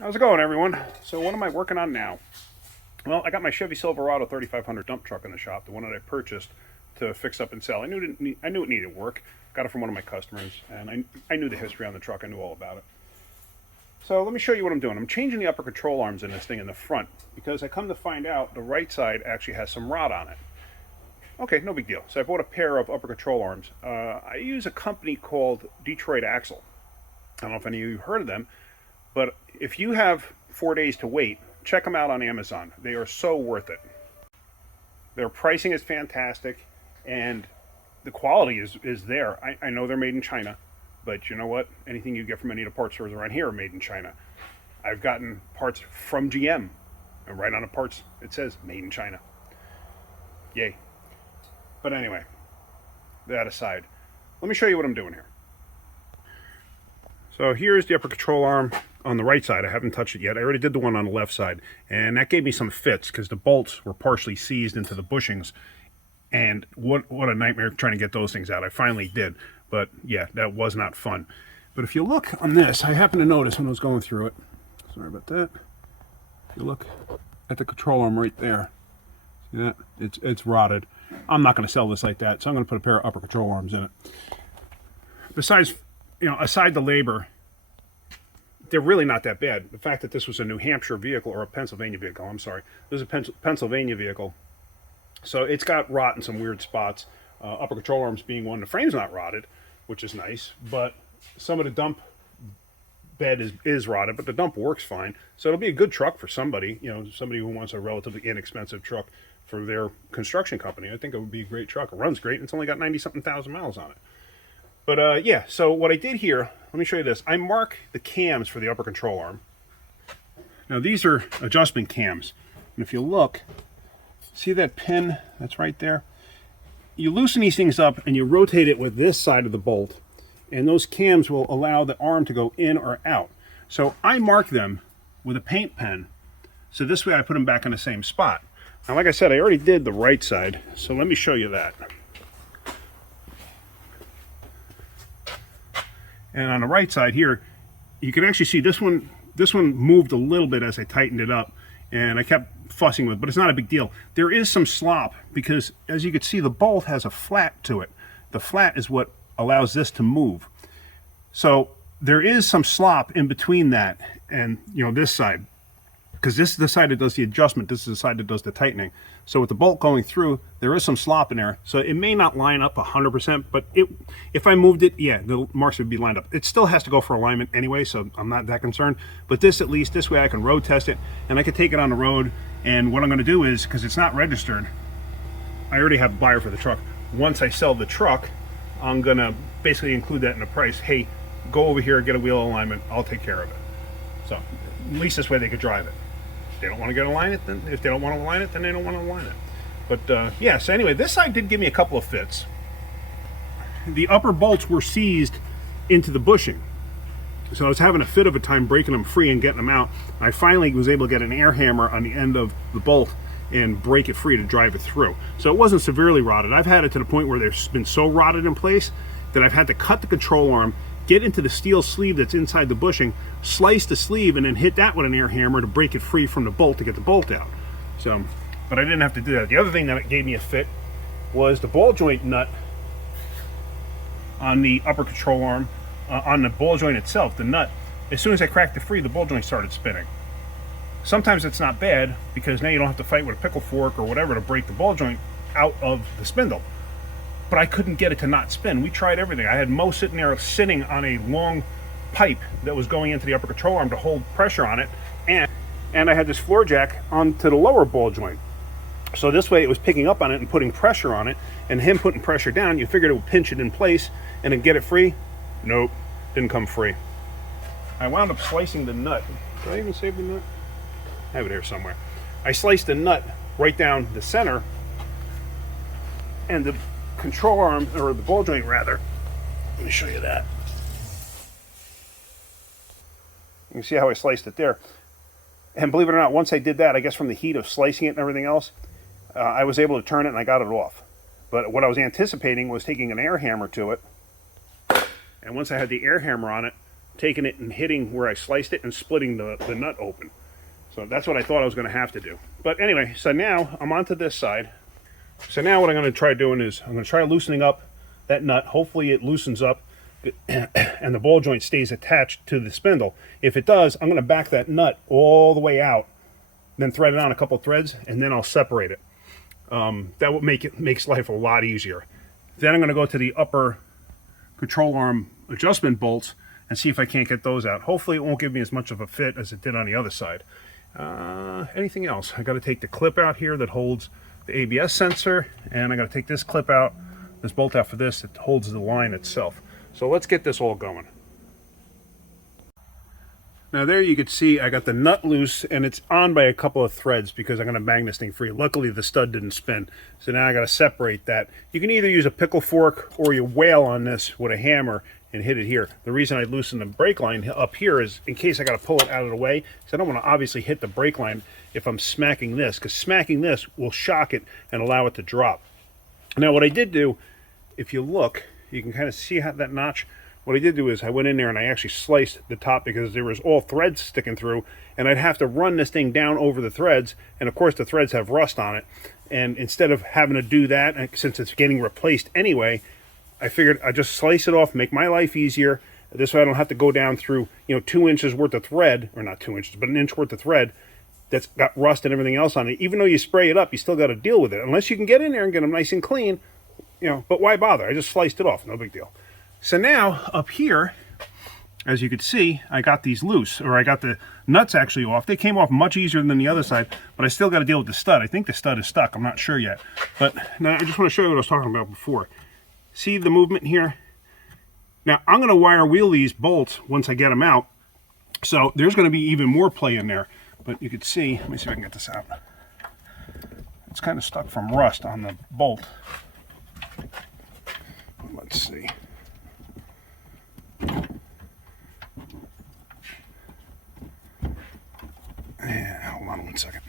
How's it going, everyone? So what am I working on now? Well, I got my Chevy Silverado 3500 dump truck in the shop, the one that I purchased to fix up and sell. I knew it needed work. Got it from one of my customers, and I knew the history on the truck. I knew all about it. So let me show you what I'm doing. I'm changing the upper control arms in this thing in the front because I come to find out the right side actually has some rot on it. Okay, no big deal. So I bought a pair of upper control arms. I use a company called Detroit Axle. I don't know if any of you have heard of them, but if you have 4 days to wait, check them out on Amazon. They are so worth it. Their pricing is fantastic, and the quality is there. I know they're made in China, but you know what? Anything you get from any of the parts stores around here are made in China. I've gotten parts from GM, and right on the parts it says made in China. Yay. But anyway, that aside, let me show you what I'm doing here. So here's the upper control arm on the right side. I haven't touched it yet. I already did the one on the left side, and that gave me some fits because the bolts were partially seized into the bushings, and what a nightmare trying to get those things out. I finally did, but yeah, that was not fun. But if you look on this, I happened to notice when I was going through it, sorry about that, if you look at the control arm right there, see that? It's rotted. I'm not going to sell this like that, so I'm going to put a pair of upper control arms in it. Besides, aside the labor, they're really not that bad. The fact that this was a New Hampshire vehicle, or a Pennsylvania vehicle, I'm sorry. This is a Pennsylvania vehicle. So it's got rot in some weird spots. Upper control arms being one. The frame's not rotted, which is nice, but some of the dump bed is rotted, but the dump works fine. So it'll be a good truck for somebody, somebody who wants a relatively inexpensive truck for their construction company. I think it would be a great truck. It runs great, and it's only got 90-something thousand miles on it. But yeah, so what I did here, let me show you this. I mark the cams for the upper control arm. Now these are adjustment cams. And if you look, see that pin that's right there? You loosen these things up and you rotate it with this side of the bolt, and those cams will allow the arm to go in or out. So I mark them with a paint pen, so this way I put them back in the same spot. Now like I said, I already did the right side, so let me show you that. And on the right side here, you can actually see this one moved a little bit as I tightened it up, and I kept fussing with it, but it's not a big deal. There is some slop because, as you can see, the bolt has a flat to it. The flat is what allows this to move. So there is some slop in between that and this side, because this is the side that does the adjustment, this is the side that does the tightening. So with the bolt going through, there is some slop in there. So it may not line up 100%, but if I moved it, yeah, the marks would be lined up. It still has to go for alignment anyway, so I'm not that concerned. But this, at least, this way I can road test it, and I can take it on the road. And what I'm gonna do is, because it's not registered, I already have a buyer for the truck. Once I sell the truck, I'm gonna basically include that in the price. Hey, go over here, get a wheel alignment, I'll take care of it. So at least this way they could drive it. If they don't want to align it, then if they don't want to align it, then they don't want to align it. But yeah, so anyway, this side did give me a couple of fits. The upper bolts were seized into the bushing, so I was having a fit of a time breaking them free and getting them out. I finally was able to get an air hammer on the end of the bolt and break it free to drive it through. So it wasn't severely rotted. I've had it to the point where there's been so rotted in place that I've had to cut the control arm, get into the steel sleeve that's inside the bushing, slice the sleeve, and then hit that with an air hammer to break it free from the bolt to get the bolt out. So, but I didn't have to do that. The other thing that gave me a fit was the ball joint nut on the upper control arm, on the ball joint itself, the nut. As soon as I cracked it free, the ball joint started spinning. Sometimes it's not bad because now you don't have to fight with a pickle fork or whatever to break the ball joint out of the spindle. But I couldn't get it to not spin. We tried everything. I had Mo sitting on a long pipe that was going into the upper control arm to hold pressure on it, and I had this floor jack onto the lower ball joint. So this way it was picking up on it and putting pressure on it, and him putting pressure down, you figured it would pinch it in place and then get it free. Nope, didn't come free. I wound up slicing the nut. Did I even save the nut? I have it here somewhere. I sliced the nut right down the center, and the control arm, or the ball joint rather, let me show you that. You can see how I sliced it there. And believe it or not, once I did that, I guess from the heat of slicing it and everything else, I was able to turn it and I got it off. But what I was anticipating was taking an air hammer to it, and once I had the air hammer on it, taking it and hitting where I sliced it and splitting the nut open. So that's what I thought I was going to have to do. But anyway, so now I'm onto this side. So now what I'm going to try doing is I'm going to try loosening up that nut. Hopefully it loosens up and the ball joint stays attached to the spindle. If it does, I'm going to back that nut all the way out, then thread it on a couple threads, and then I'll separate it. That will makes life a lot easier. Then I'm going to go to the upper control arm adjustment bolts and see if I can't get those out. Hopefully it won't give me as much of a fit as it did on the other side. Anything else? I got to take the clip out here that holds the ABS sensor, and I got to take this clip out, this bolt out for this that holds the line itself. So let's get this all going. Now there you can see I got the nut loose and it's on by a couple of threads because I'm going to bang this thing free. Luckily the stud didn't spin, so now I got to separate that. You can either use a pickle fork or you wail on this with a hammer and hit it here. The reason I loosen the brake line up here is in case I got to pull it out of the way, because I don't want to obviously hit the brake line if I'm smacking this, because smacking this will shock it and allow it to drop. Now what I did do, if you look, you can kind of see how that notch. What I did do is I went in there and I actually sliced the top because there was all threads sticking through, and I'd have to run this thing down over the threads, and of course the threads have rust on it. And instead of having to do that, since it's getting replaced anyway, I figured I'd just slice it off, make my life easier. This way I don't have to go down through, 2 inches worth of thread, or not 2 inches, but an inch worth of thread that's got rust and everything else on it. Even though you spray it up, you still got to deal with it. Unless you can get in there and get them nice and clean, but why bother? I just sliced it off, no big deal. So now up here, as you can see, I got these loose, or I got the nuts actually off. They came off much easier than the other side, but I still got to deal with the stud. I think the stud is stuck. I'm not sure yet. But now I just want to show you what I was talking about before. See the movement here? Now I'm going to wire wheel these bolts once I get them out. So there's going to be even more play in there. But you can see, let me see if I can get this out. It's kind of stuck from rust on the bolt. Let's see. Yeah, hold on one second.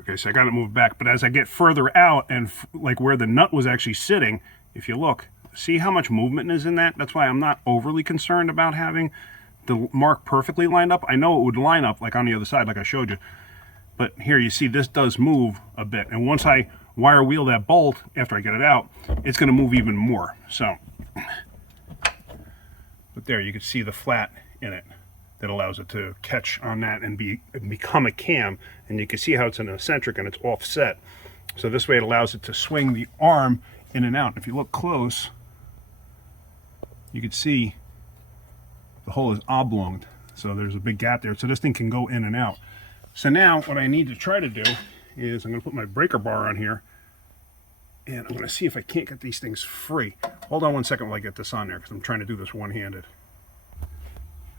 Okay, so I got it moved back, but as I get further out and like where the nut was actually sitting, if you look, see how much movement is in that? That's why I'm not overly concerned about having the mark perfectly lined up. I know it would line up like on the other side, like I showed you. But here you see this does move a bit. And once I wire wheel that bolt, after I get it out, it's going to move even more. So, but there you can see the flat in it that allows it to catch on that and become a cam. And you can see how it's an eccentric and it's offset. So this way it allows it to swing the arm in and out. If you look close, you can see the hole is oblonged. So there's a big gap there. So this thing can go in and out. So now what I need to try to do is I'm going to put my breaker bar on here, and I'm going to see if I can't get these things free. Hold on one second while I get this on there, because I'm trying to do this one-handed.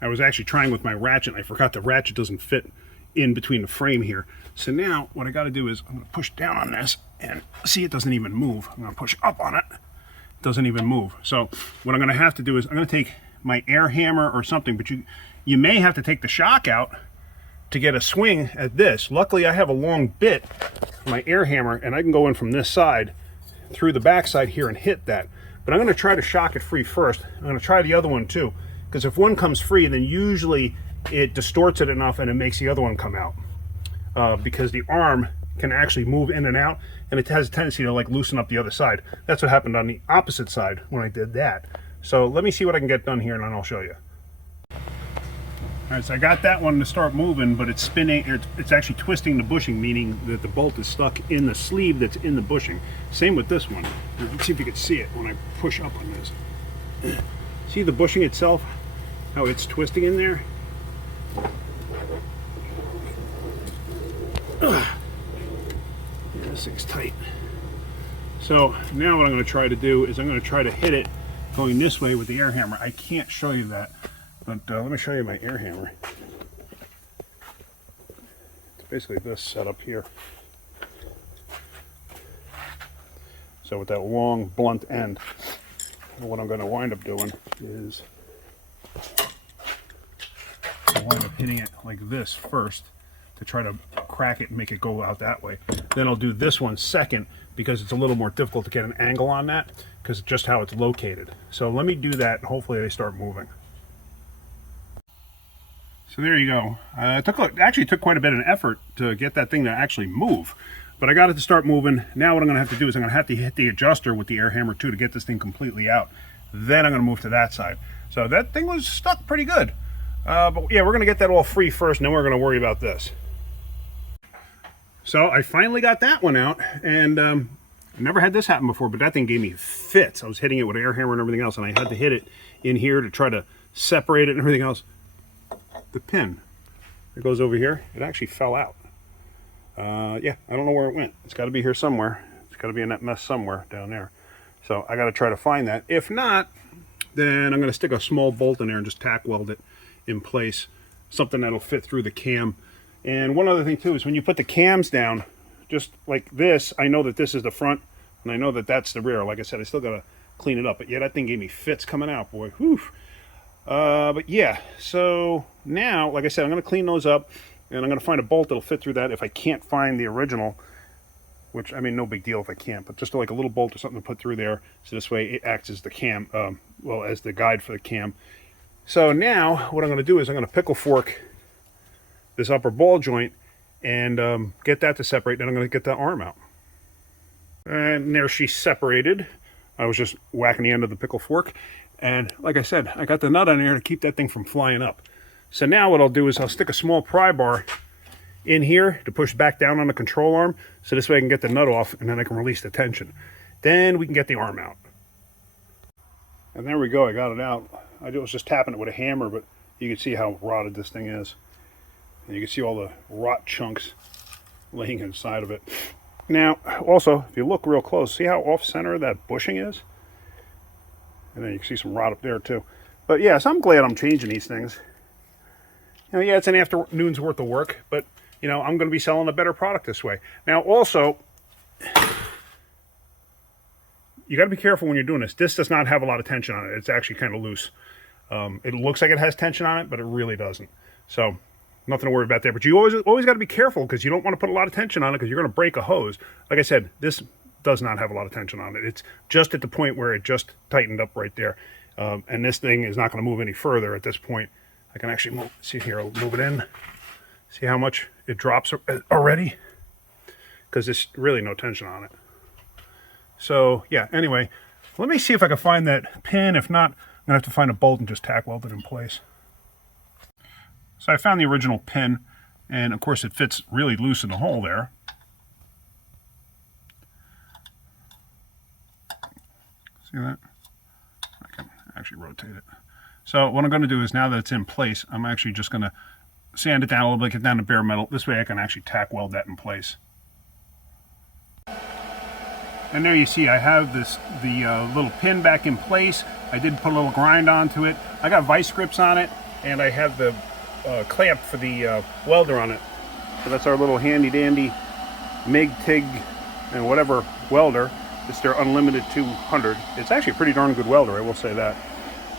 I was actually trying with my ratchet, and I forgot the ratchet doesn't fit in between the frame here. So now what I got to do is I'm going to push down on this, and see, it doesn't even move. I'm going to push up on it. It doesn't even move. So what I'm going to have to do is I'm going to take my air hammer or something, but you may have to take the shock out to get a swing at this. Luckily I have a long bit, my air hammer, and I can go in from this side through the back side here and hit that. But I'm going to try to shock it free first. I'm going to try the other one too, because if one comes free, then usually it distorts it enough and it makes the other one come out, because the arm can actually move in and out, and it has a tendency to like loosen up the other side. That's what happened on the opposite side when I did that. So let me see what I can get done here, and then I'll show you. All right, so I got that one to start moving, but it's spinning, it's actually twisting the bushing, meaning that the bolt is stuck in the sleeve that's in the bushing. Same with this one. Let's see if you can see it when I push up on this. See the bushing itself, how it's twisting in there? Yeah, this thing's tight. So now what I'm going to try to do is I'm going to try to hit it going this way with the air hammer. I can't show you that. But let me show you my air hammer. It's basically this setup here. So with that long blunt end, what I'm going to wind up doing is I'll wind up hitting it like this first to try to crack it and make it go out that way. Then I'll do this one second because it's a little more difficult to get an angle on that because it's just how it's located. So let me do that and hopefully they start moving. So there you go. It actually took quite a bit of effort to get that thing to actually move. But I got it to start moving. Now what I'm going to have to do is I'm going to have to hit the adjuster with the air hammer too to get this thing completely out. Then I'm going to move to that side. So that thing was stuck pretty good. But yeah, we're going to get that all free first, and then we're going to worry about this. So I finally got that one out, and I never had this happen before, but that thing gave me fits. I was hitting it with an air hammer and everything else, and I had to hit it in here to try to separate it and everything else. The pin that goes over here, it actually fell out. Yeah, I don't know where it went. It's got to be here somewhere. It's got to be in that mess somewhere down there. So I got to try to find that. If not, then I'm going to stick a small bolt in there and just tack weld it in place. Something that'll fit through the cam. And one other thing too is when you put the cams down, just like this, I know that this is the front and I know that that's the rear. Like I said, I still got to clean it up. But yeah, that thing gave me fits coming out, boy. Whew. But yeah, so now, like I said, I'm going to clean those up, and I'm going to find a bolt that'll fit through that if I can't find the original, which, I mean, no big deal if I can't, but just like a little bolt or something to put through there, so this way it acts as the cam, well, as the guide for the cam. So now, what I'm going to do is I'm going to pickle fork this upper ball joint and get that to separate, then I'm going to get the arm out. And there she's separated. I was just whacking the end of the pickle fork. And like I said, I got the nut on there to keep that thing from flying up. So now what I'll do is I'll stick a small pry bar in here to push back down on the control arm. So this way I can get the nut off and then I can release the tension. Then we can get the arm out. And there we go, I got it out. I was just tapping it with a hammer, but you can see how rotted this thing is. And you can see all the rot chunks laying inside of it. Now, also, if you look real close, see how off-center that bushing is? And then you can see some rot up there too. But yeah, so I'm glad I'm changing these things. You know, yeah, it's an afternoon's worth of work, but you know, I'm going to be selling a better product this way. Now also, you got to be careful when you're doing this. This does not have a lot of tension on it. It's actually kind of loose. It looks like it has tension on it, but it really doesn't. So nothing to worry about there. But you always got to be careful because you don't want to put a lot of tension on it because you're going to break a hose. Like I said, this does not have a lot of tension on it. It's just at the point where it just tightened up right there. And this thing is not going to move any further at this point. I can actually move, see here, I'll move it in. See how much it drops already? Because there's really no tension on it. So yeah, anyway, let me see if I can find that pin. If not, I'm going to have to find a bolt and just tack weld it in place. So I found the original pin, and of course it fits really loose in the hole there. See that? I can actually rotate it. So what I'm going to do is now that it's in place, I'm actually just going to sand it down a little bit, get down to bare metal. This way I can actually tack weld that in place. And there you see I have the little pin back in place. I did put a little grind onto it. I got vice grips on it, and I have the clamp for the welder on it. So that's our little handy dandy MIG, TIG, and whatever welder. It's their Unlimited 200. It's actually a pretty darn good welder, I will say that.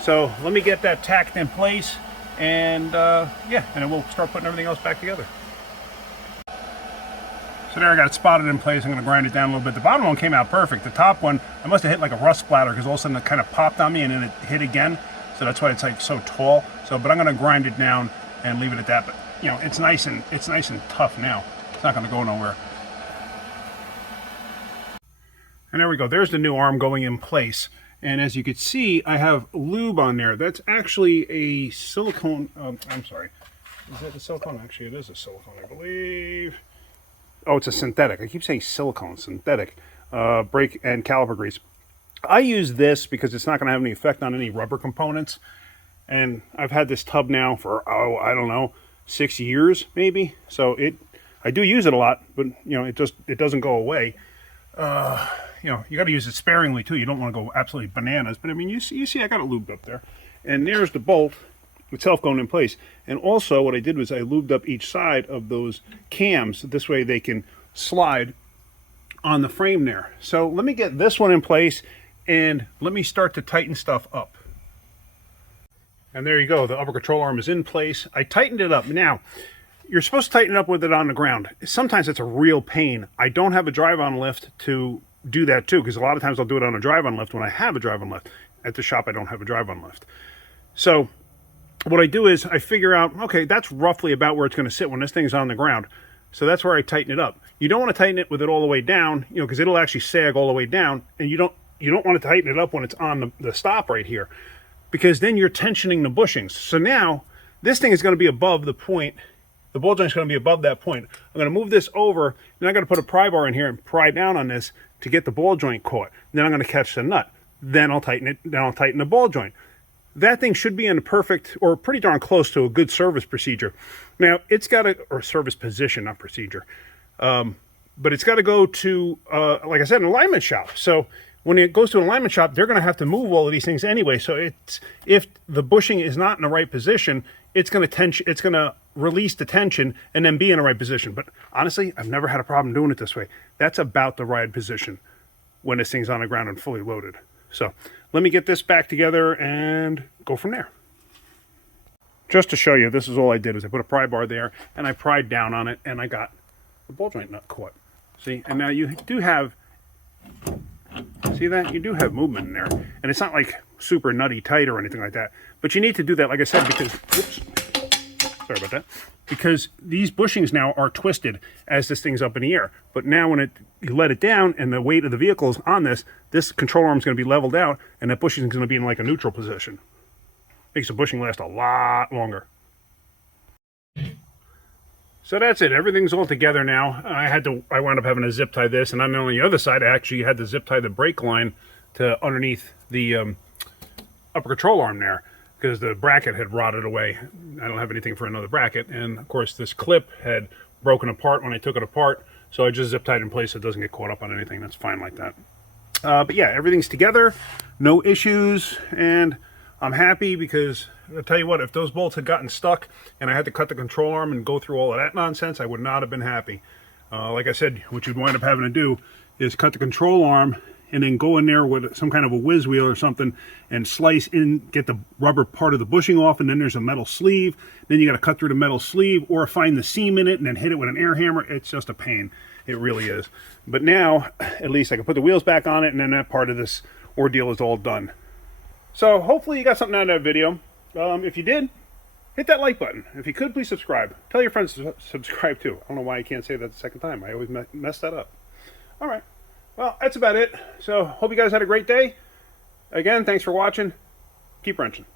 So let me get that tacked in place, and yeah, and then we'll start putting everything else back together. So there I got it spotted in place. I'm going to grind it down a little bit. The bottom one came out perfect. The top one, I must have hit like a rust splatter because all of a sudden it kind of popped on me and then it hit again. So that's why it's like so tall. So, but I'm going to grind it down and leave it at that. But you know, it's nice and tough now. It's not going to go nowhere. And there we go. There's the new arm going in place. And as you can see, I have lube on there. That's actually a silicone. I'm sorry. Is that a silicone? Actually, it is a silicone, I believe. Oh, it's a synthetic. I keep saying silicone, synthetic. Brake and caliper grease. I use this because it's not going to have any effect on any rubber components. And I've had this tub now for, oh, I don't know, 6 years maybe. So I do use it a lot, but you know, it doesn't go away. You know, you got to use it sparingly too. You don't want to go absolutely bananas. But I mean, you see, I got it lubed up there, and there's the bolt itself going in place. And also, what I did was I lubed up each side of those cams. This way, they can slide on the frame there. So let me get this one in place, and let me start to tighten stuff up. And there you go. The upper control arm is in place. I tightened it up. Now, you're supposed to tighten it up with it on the ground. Sometimes it's a real pain. I don't have a drive-on lift to do that too, because a lot of times I'll do it on a drive-on lift when I have a drive-on lift. At the shop, I don't have a drive-on lift. So what I do is I figure out, okay, that's roughly about where it's going to sit when this thing's on the ground. So that's where I tighten it up. You don't want to tighten it with it all the way down, you know, because it'll actually sag all the way down, and you don't want to tighten it up when it's on the stop right here, because then you're tensioning the bushings. So now this thing is going to be above the point. The ball joint is going to be above that point. I'm going to move this over, and I'm going to put a pry bar in here and pry down on this to get the ball joint caught. Then I'm going to catch the nut. Then I'll tighten it. Then I'll tighten the ball joint. That thing should be in a perfect, or pretty darn close to a good service procedure. Now, it's got to, or service position, not procedure. But it's got to go to, like I said, an alignment shop. So when it goes to an alignment shop, they're going to have to move all of these things anyway. So if the bushing is not in the right position, it's going to release the tension and then be in the right position. But honestly, I've never had a problem doing it this way. That's about the right position when this thing's on the ground and fully loaded. So let me get this back together and go from there. Just to show you, this is all I did is I put a pry bar there and I pried down on it and I got the ball joint nut caught. See, and now you do have, see that? You do have movement in there. And it's not like super nutty tight or anything like that. But you need to do that, like I said, because, whoops, sorry about that. Because these bushings now are twisted as this thing's up in the air. But now when you let it down and the weight of the vehicle is on this control arm is going to be leveled out and that bushing is going to be in like a neutral position. Makes the bushing last a lot longer. So that's it. Everything's all together now. I wound up having to zip tie this, and on the other side, I actually had to zip tie the brake line to underneath the upper control arm there, because the bracket had rotted away. I don't have anything for another bracket, and of course this clip had broken apart when I took it apart, so I just zip tied in place so it doesn't get caught up on anything. That's fine like that. But yeah, everything's together, no issues, and I'm happy because I'll tell you what, if those bolts had gotten stuck and I had to cut the control arm and go through all of that nonsense, I would not have been happy. Like I said, what you'd wind up having to do is cut the control arm and then go in there with some kind of a whiz wheel or something and slice in, get the rubber part of the bushing off, and then there's a metal sleeve. Then you got to cut through the metal sleeve or find the seam in it and then hit it with an air hammer. It's just a pain. It really is. But now, at least I can put the wheels back on it, and then that part of this ordeal is all done. So hopefully you got something out of that video. If you did, hit that like button. If you could, please subscribe. Tell your friends to subscribe too. I don't know why I can't say that the second time. I always mess that up. All right. Well, that's about it. So hope you guys had a great day. Again, thanks for watching. Keep wrenching.